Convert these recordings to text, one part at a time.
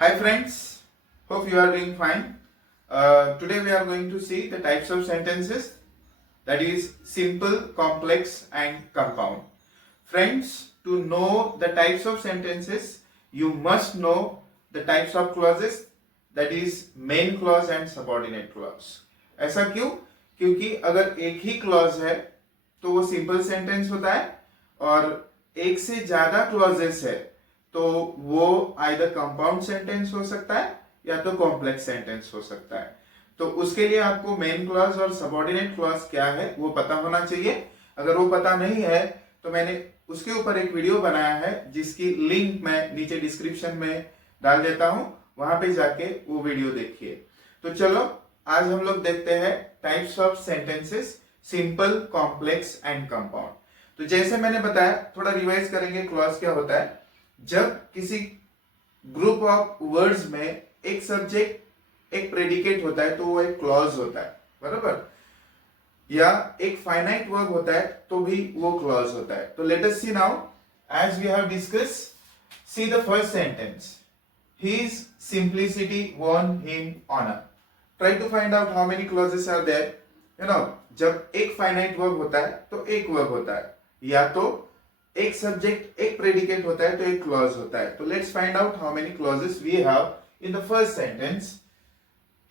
Hi friends, hope you are doing fine. Today we are going to see the types of sentences, that is simple, complex and compound. Friends, to know the types of sentences, you must know the types of clauses, that is main clause and subordinate clause. ऐसा क्यों? क्योंकि अगर एक ही clause है तो वो simple sentence होता है, और एक से ज्यादा क्लॉजेस है तो वो आइदर कंपाउंड सेंटेंस हो सकता है या तो कॉम्प्लेक्स सेंटेंस हो सकता है. तो उसके लिए आपको मेन क्लॉज और सबऑर्डिनेट क्लॉज क्या है वो पता होना चाहिए. अगर वो पता नहीं है तो मैंने उसके ऊपर एक वीडियो बनाया है जिसकी लिंक मैं नीचे डिस्क्रिप्शन में डाल देता हूं, वहां पे जाके वो वीडियो देखिए. तो चलो आज हम लोग देखते हैं types of sentences, simple, complex and compound. तो जैसे मैंने बताया, थोड़ा रिवाइज करेंगे. क्लॉज क्या होता है? जब किसी ग्रुप ऑफ वर्ड्स में एक सब्जेक्ट एक प्रेडिकेट होता है तो वो एक क्लॉज होता है, बराबर. या एक फाइनाइट वर्ब होता है तो भी वो क्लॉज होता है. तो let us see now, as we have discuss, see the first sentence. His simplicity won him honor. Try to find out how many clauses are there. You know, जब एक फाइनाइट वर्ब होता है तो एक verb होता है, या तो एक सब्जेक्ट एक प्रेडिकेट होता है तो एक क्लॉज होता है. तो let's find out how many clauses we have in the first sentence.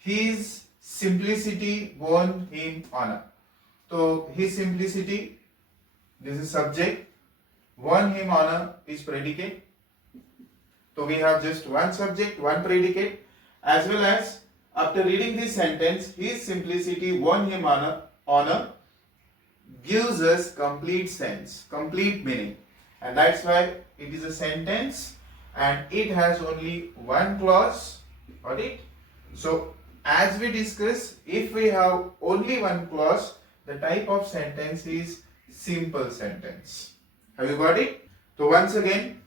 His simplicity won him honor. तो his simplicity, this is subject, won him honor is predicate. So we have just one subject, one predicate, as well as after reading this sentence, his simplicity won him honor gives us complete sense, complete meaning, and that's why it is a sentence and it has only one clause. Got it? So as we discuss, if we have only one clause, the type of sentence is simple sentence. Have you got it? So once again,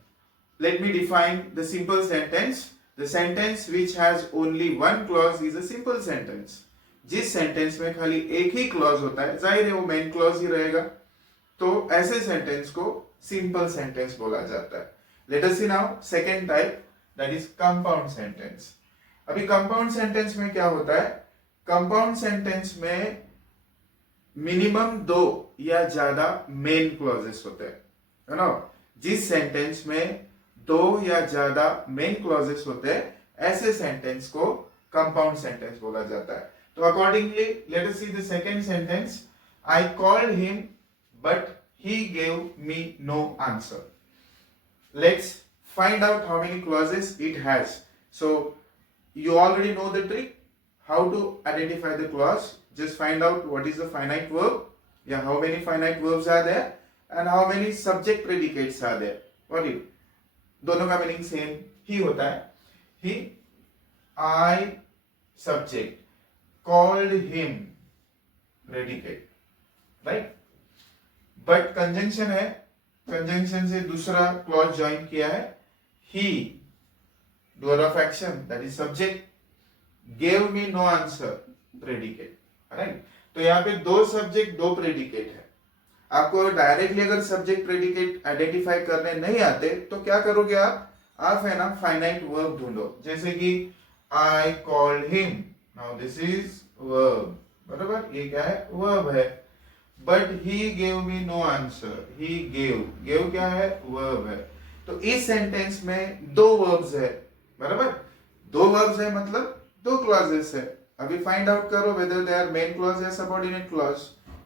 let me define the simple sentence. The sentence which has only one clause is a simple sentence. जिस sentence में खाली एक ही clause होता है, जाहिर है वो main clause ही रहेगा, तो ऐसे सेंटेंस को सिंपल सेंटेंस बोला जाता है. Let us see now second type, that is compound sentence. अभी कंपाउंड सेंटेंस में क्या होता है? कंपाउंड सेंटेंस में मिनिमम दो या ज्यादा मेन क्लॉजेस होते हैं, है ना. जिस सेंटेंस में दो या ज्यादा मेन क्लॉजेस होते हैं, ऐसे सेंटेंस को कंपाउंड सेंटेंस बोला जाता है. तो accordingly late us see the second sentence. I called him but he gave me no answer. Let's find out how many clauses it has. So you already know the trick how to identify the clause. Just find out what is the finite verb, yeah, how many finite verbs are there and how many subject predicates are there. What is, दोनों का meaning same ही होता है. He, I subject, called him predicate, right. But conjunction है, conjunction से दूसरा clause join किया है. ही, doer of action, that is subject, gave me no answer, predicate, right. तो यहाँ पे दो सब्जेक्ट दो प्रेडिकेट है. आपको डायरेक्टली अगर सब्जेक्ट प्रेडिकेट आइडेंटिफाई करने नहीं आते तो क्या करोगे आप है ना फाइनाइट वर्ब ढूंढो. जैसे कि आई called him, now this is verb, बराबर, ये क्या है? वर्ब है. But he gave me no answer, he gave क्या है? वर्ब है. तो इस सेंटेंस में दो वर्ब्स है, बराबर. दो वर्ब्स है मतलब दो क्लॉजेस है. अभी फाइंड आउट करो whether they are main clause या subordinate clause.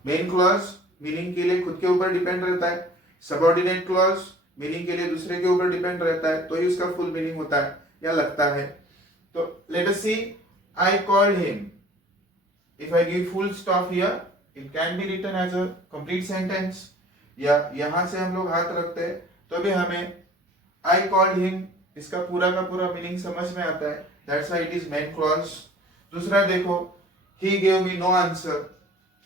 Main clause meaning के लिए खुद के ऊपर डिपेंड रहता है, सबऑर्डिनेट क्लॉज मीनिंग के लिए दूसरे के ऊपर डिपेंड रहता है, तो ही उसका फुल मीनिंग होता है या लगता है. तो let us see, I called him. If I give full stop here, it can be written as a complete sentence, या यहां से हम लोग हाथ रखते हैं तो भी हमें आई कॉल्ड हिम इसका पूरा का पूरा मीनिंग समझ में आता है. That's why it is main clause. दूसरा देखो, ही गेव मी नो आंसर,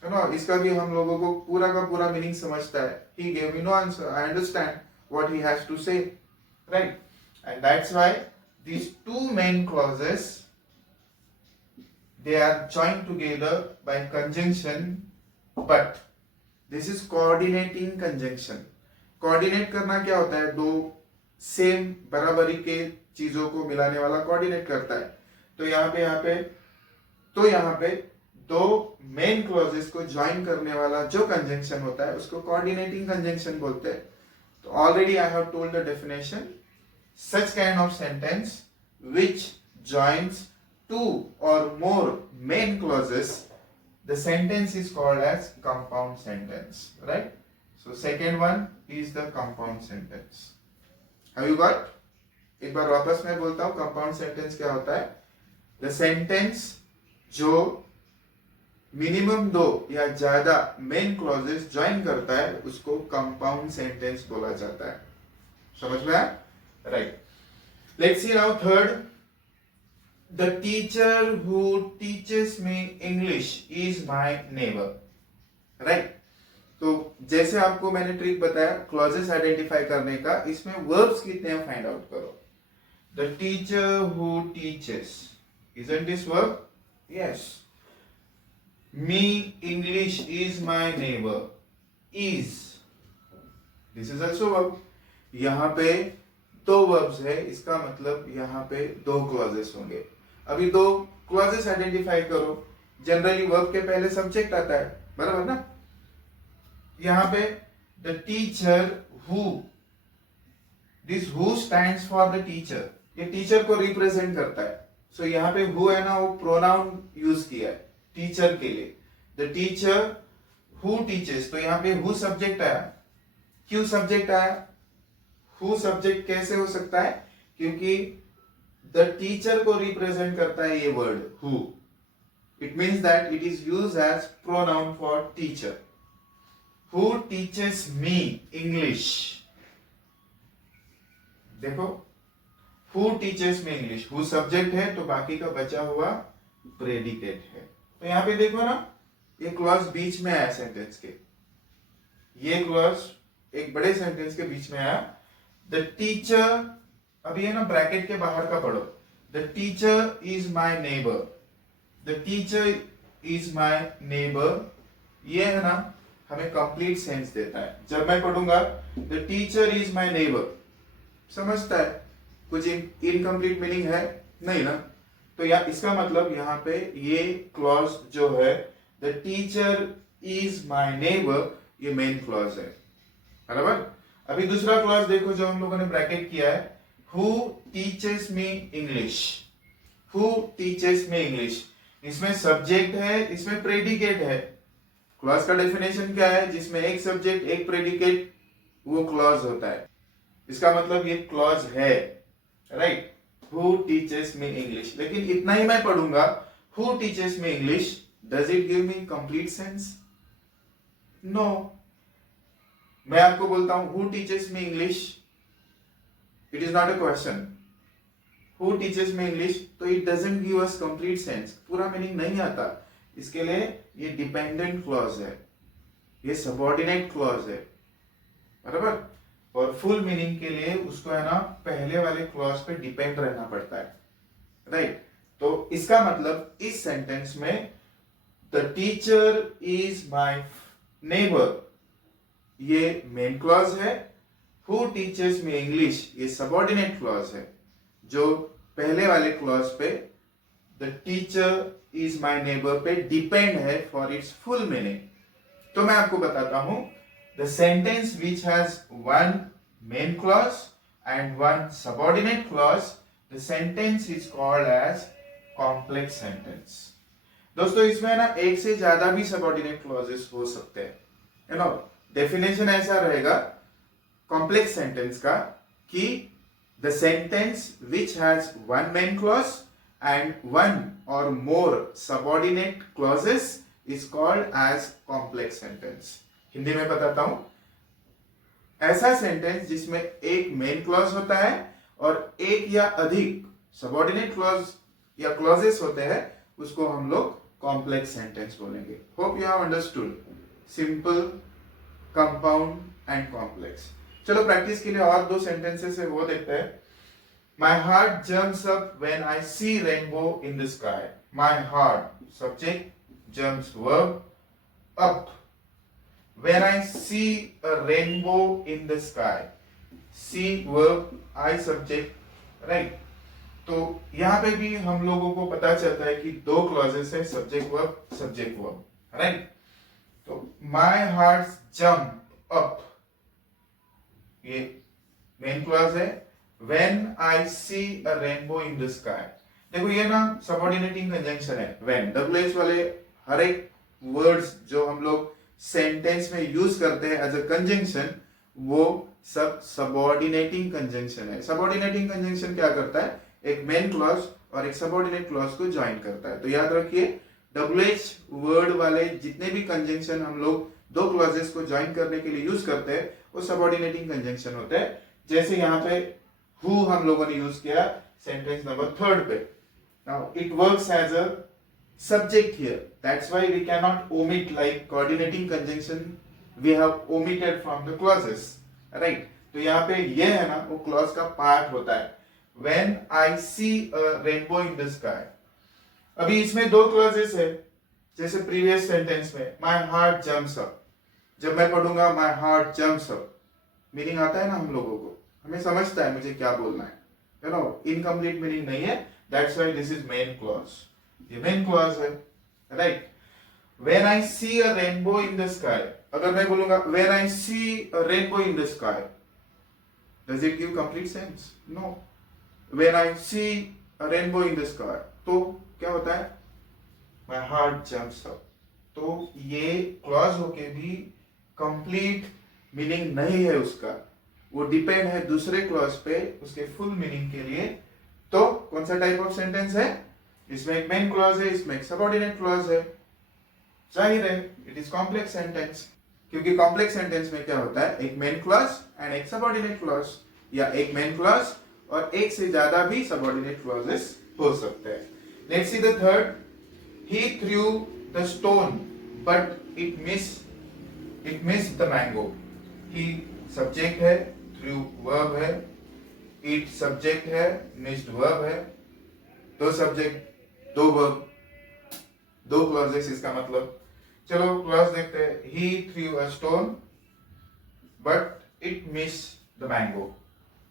है ना, इसका भी हम लोगों को पूरा का पूरा मीनिंग समझता है. He gave me no answer, I understand what he has to say, right. And that's why these two main clauses, they are joined together by conjunction, but this is coordinating conjunction. Coordinate करना क्या होता है? दो same बराबरी के चीजों को मिलाने वाला कोऑर्डिनेट करता है। तो यहाँ पे दो मेन क्लॉजेस को ज्वाइन करने वाला जो कंजंक्शन होता है उसको कोऑर्डिनेटिंग कंजंक्शन बोलते हैं। तो already I have told the definition, such kind of sentence which joins two or more main clauses, the sentence is called as compound sentence, right? So second one is the compound sentence. Have you got? एक बार वापस मैं बोलता हूं compound sentence क्या होता है। The sentence जो minimum दो या ज्यादा मेन क्लॉजेस ज्वाइन करता है उसको कंपाउंड सेंटेंस बोला जाता है। समझ में आया? Right. Let's see now third. The teacher who teaches me English is my neighbor. Right? तो जैसे आपको मैंने ट्रिक बताया क्लॉजेस आइडेंटिफाई करने का, इसमें वर्ब्स कितने हैं फाइंड आउट करो। The teacher who teaches, isn't this verb? Yes. Me English is my neighbor. Is. This is also verb. यहाँ पे दो वर्ब्स है, इसका मतलब यहाँ पे दो क्लॉजेस होंगे। अभी दो क्लॉजेस आइडेंटिफाई करो। जनरली वर्ब के पहले सब्जेक्ट आता है, बराबर ना। यहाँ पे the teacher who, this who stands for the teacher, ये टीचर को रिप्रेजेंट करता है। सो यहाँ पे हु है ना, वो प्रोनाउन यूज किया है टीचर के लिए। द टीचर हु टीचर्स, तो यहाँ पे हु सब्जेक्ट आया। क्यों सब्जेक्ट आया? हु सब्जेक्ट कैसे हो सकता है? क्योंकि द टीचर को रिप्रेजेंट करता है ये word who. It means that it is use as pronoun for teacher. Who teaches me English, देखो who teaches me English, who subject है तो बाकी का बचा हुआ प्रेडिकेट है। तो यहां पे देखो ना, ये क्लॉज बीच में आया सेंटेंस के, ये क्लॉज एक बड़े सेंटेंस के बीच में आया। द टीचर, अभी है ना ब्रैकेट के बाहर का पढ़ो। The teacher is my neighbour, the teacher is my neighbour, ये है ना हमें कंप्लीट सेंस देता है। जब मैं पढ़ूंगा the teacher is my neighbour, समझता है कुछ इनकम्प्लीट मीनिंग है नहीं ना। तो इसका मतलब यहाँ पे ये क्लॉज जो है the teacher is my neighbour, ये मेन क्लॉज है, बराबर। अभी दूसरा क्लॉज देखो जो हम लोगों ने ब्रैकेट किया है, who teaches me English, who teaches me English, इसमें सब्जेक्ट है, इसमें प्रेडिकेट है। क्लॉज का डेफिनेशन क्या है? जिसमें एक सब्जेक्ट एक प्रेडिकेट, वो क्लॉज होता है। इसका मतलब ये क्लॉज है, right. Who teaches me English, लेकिन इतना ही मैं पढ़ूंगा who teaches me English, does it give me complete sense? No. मैं आपको बोलता हूं who teaches me English, it is not a question. Who teaches me English, तो it doesn't give us complete sense, पूरा मीनिंग नहीं आता। इसके लिए ये डिपेंडेंट क्लॉज है, ये सबऑर्डिनेट क्लॉज है, बराबर। और फुल मीनिंग के लिए उसको है ना पहले वाले क्लॉज पे डिपेंड रहना पड़ता है, राइट। तो इसका मतलब इस सेंटेंस में the teacher is my neighbour, ये मेन क्लॉज है। हु टीचर्स मी इंग्लिश, ये सबऑर्डिनेट क्लॉज है जो पहले वाले क्लॉज पे the teacher is my neighbour पे डिपेंड है फॉर इट्स फुल मीनिंग। तो मैं आपको बताता हूं, the sentence which has one main clause and one subordinate clause, the sentence is called as complex sentence. दोस्तों इसमें ना एक से ज्यादा भी सबऑर्डिनेट क्लॉजेस हो सकते हैं, यू नो। डेफिनेशन ऐसा रहेगा कॉम्प्लेक्स सेंटेंस का कि the sentence which has one main clause and one or more subordinate clauses is called as complex sentence. Hindi में बताता हूं, ऐसा सेंटेंस जिसमें एक मेन क्लॉज होता है और एक या अधिक सबऑर्डिनेट क्लॉज या क्लॉजेस होते हैं, उसको हम लोग कॉम्प्लेक्स सेंटेंस बोलेंगे। Hope you have understood simple, compound and complex. चलो प्रैक्टिस के लिए और दो सेंटेंसेस है वो देखते हैं। My heart jumps up when I see rainbow in the sky. My heart, subject, jumps, verb, up. When I see a rainbow in the sky. See verb, I subject, right. तो यहाँ पे भी हम लोगों को पता चलता है कि दो क्लॉजेस है, सब्जेक्ट वर्ब, राइट। तो माई हार्ट जंप अप, ये मेन क्लॉज है। When I see a rainbow in the sky, देखो ये ना सबऑर्डिनेटिंग कंजंक्शन है। व्हेन डब्ल्यूएच वाले हर एक वर्ड्स जो हम लोग सेंटेंस में यूज करते हैं एज अ कंजंक्शन, वो सब सबऑर्डिनेटिंग कंजंक्शन है। सबऑर्डिनेटिंग कंजंक्शन क्या करता है, एक मेन क्लॉज और एक सबऑर्डिनेट क्लॉज को ज्वाइन करता है। तो याद रखिए डब्ल्यूएच वर्ड वाले जितने भी कंजंक्शन हम लोग दो क्लॉजेस को ज्वाइन करने के लिए यूज करते हैं, वो सबऑर्डिनेटिंग कंजंक्शन होते हैं। जैसे यहाँ पे हु हम लोगों ने यूज किया सेंटेंस नंबर 3 पे। Now it works as a subject here, that's why we cannot omit, like coordinating conjunction we have omitted from the clauses, right। तो यहाँ पे ये है ना वो क्लॉज का पार्ट होता है। when I see a rainbow in the sky, अभी इसमें दो क्लॉजेस है, जैसे प्रीवियस सेंटेंस में my heart jumps up, जब मैं पढ़ूंगा my heart jumps up, meaning आता है ना हम लोगों को, हमें समझता है मुझे क्या बोलना है, यू नो, इनकम्प्लीट मीनिंग नहीं है, that's why this is main clause, ये मेन क्लॉज है, right. When I see a rainbow in the sky, अगर मैं बोलूंगा when I see a rainbow in the sky, does it give complete sense? No. When I see a rainbow in the sky, तो क्या होता है, my heart jumps up। तो ये clause होके भी कंप्लीट मीनिंग नहीं है उसका, वो डिपेंड है दूसरे क्लॉज पे उसके फुल मीनिंग के लिए। तो कौन सा टाइप ऑफ सेंटेंस है, इसमें एक मेन क्लॉज है, इसमें एक सबऑर्डिनेट क्लॉज है, जाहिर है इट इज कॉम्प्लेक्स सेंटेंस, क्योंकि कॉम्प्लेक्स सेंटेंस में क्या होता है, एक मेन क्लॉज एंड एक सबऑर्डिनेट क्लॉज, या एक मेन क्लॉज और एक से ज्यादा भी सबऑर्डिनेट क्लॉजेस हो सकते हैं। Let's see the third, he threw the stone but it miss the mango. He subject है, थ्रू वर्ब है, इट सब्जेक्ट है, मिस्ड वर्ब है, दो सब्जेक्ट दो वर्ब दो क्लॉजेस, इसका मतलब चलो क्लॉज देखते हैं। He threw a stone but it miss the mango,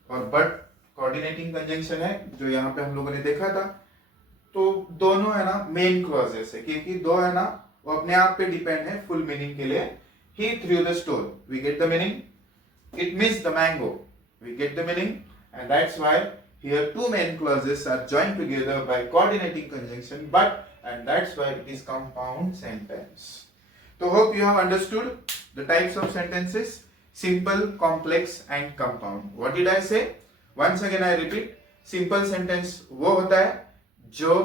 और बट कोऑर्डिनेटिंग कंजंक्शन है जो यहाँ पे हम लोगों ने देखा था। तो दोनों है ना मेन क्लॉजेस है, क्योंकि दो है ना वो अपने आप पे डिपेंड है फुल मीनिंग के लिए। He threw the stone, we get the meaning, it miss the mango, we get the meaning, and that's why here two main clauses are joined together by coordinating conjunction, but and that's why it is compound sentence. So hope you have understood the types of sentences: simple, complex and compound. What did I say? Once again I repeat, simple sentence वो होता है जो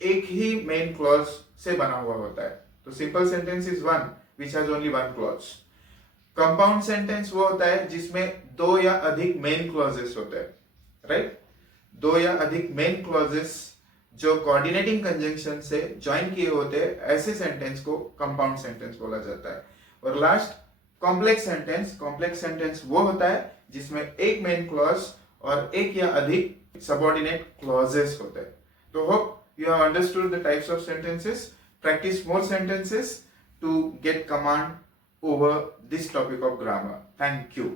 एक ही main clause से बना हुआ होता है। तो simple sentence is one which has only one clause. Compound sentence वो होता है जिसमें दो या अधिक मेन क्लॉजेस होते हैं, राइट। दो या अधिक मेन क्लॉजेस जो कोऑर्डिनेटिंग कंजंक्शन से ज्वाइन किए होते हैं, ऐसे सेंटेंस को कंपाउंड सेंटेंस बोला जाता है। और लास्ट कॉम्प्लेक्स सेंटेंस वो होता है जिसमें एक मेन क्लॉज और एक या अधिक सबऑर्डिनेट क्लॉजेस होते हैं। तो hope you have understood the types of sentences. Practice more sentences to get command over this topic of grammar. Thank you.